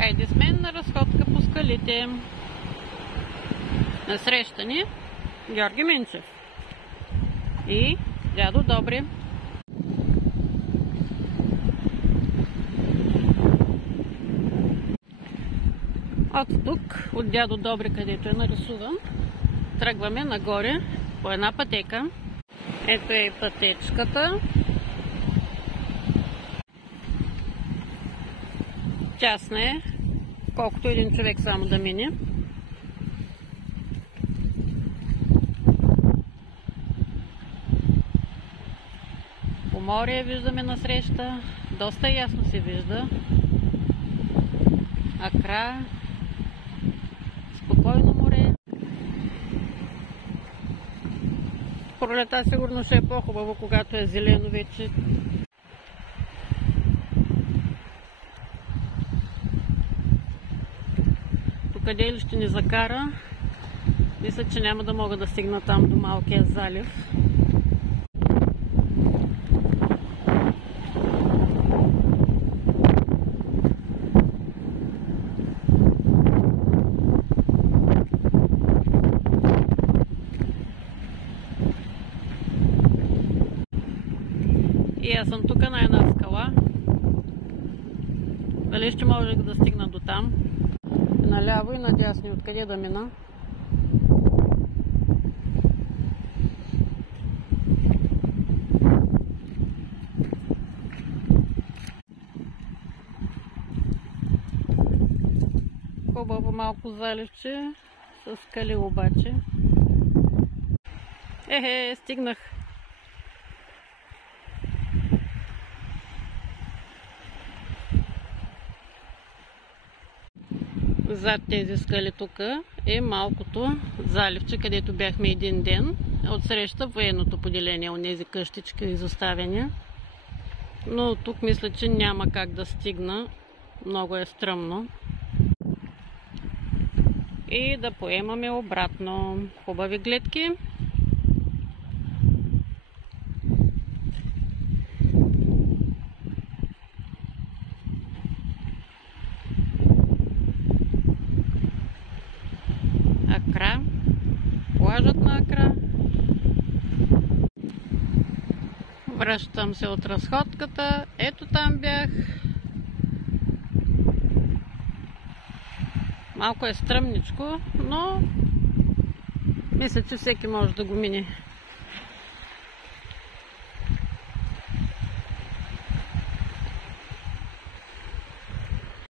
Хайде с мен на разходка по скалите. Насреща ни Георги Минчев и дядо Добри. От тук, от дядо Добри, където е нарисуван, тръгваме нагоре по една пътека. Ето е и пътечката. Тясна е, колкото един човек само да мине. Поморие виждаме насреща, доста ясно се вижда. Акра, спокойно море. Пролета сигурно ще е по-хубаво, когато е зелено вече. Къде ли ще ни закара? Мисля, че няма да мога да стигна там до малкия залив. И аз съм тук на една скала. Дали ще може да стигна до там? Наляво и надясно, откъде да мина. Хубаво малко заливче с скали обаче. Стигнах. Зад тези скали тук е малкото заливче, където бяхме един ден. Отсреща военното поделение, онези къщички изоставени. Но тук мисля, че няма как да стигна. Много е стръмно. И да поемаме обратно. Хубави гледки. Акра, плажът на Акра. Връщам се от разходката. Ето там бях. Малко е стръмничко, но мисля, че всеки може да го мине.